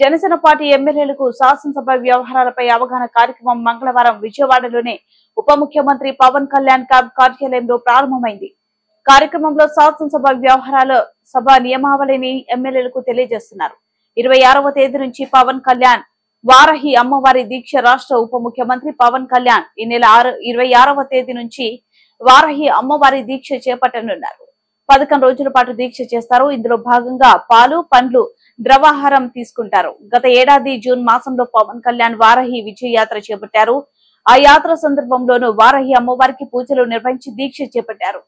Janasena party ఎమ్మెల్యేలకు శాసనసభ వ్యవహారాలపై అవగాహన కార్యక్రమం మంగళవారం విజయవాడలోని ఉప ముఖ్యమంత్రి పవన్ కళ్యాణ్ క్యాంప్ కార్యాలయంలో ప్రారంభమైంది. కార్యక్రమంలో శాసనసభ వ్యవహారాల సభ నియమావళిని ఎమ్మెల్యేలకు తెలియజేస్తున్నారు. 26వ తేదీ నుంచి పవన్ కళ్యాణ్ వారాహి అమ్మవారి దీక్ష రాష్ట్ర ఉప ముఖ్యమంత్రి పవన్ కళ్యాణ్ ఈ నెల 26వ తేదీ నుంచి వారాహి అమ్మవారి దీక్ష చేపట్టనున్నారు. 11 రోజుల పాటు దీక్ష చేస్తారు. ఇందులో భాగంగా పాలు, పండ్లు, ద్రవాహారం తీసుకుంటారు. గత ఏడాది జూన్ మాసంలో పవన్ కళ్యాణ్ వారాహి విజయ యాత్ర చేపట్టారు. ఆ యాత్ర సందర్భంలోనూ వారాహి అమ్మవారికి పూజలు నిర్వహించి దీక్ష చేపట్టారు.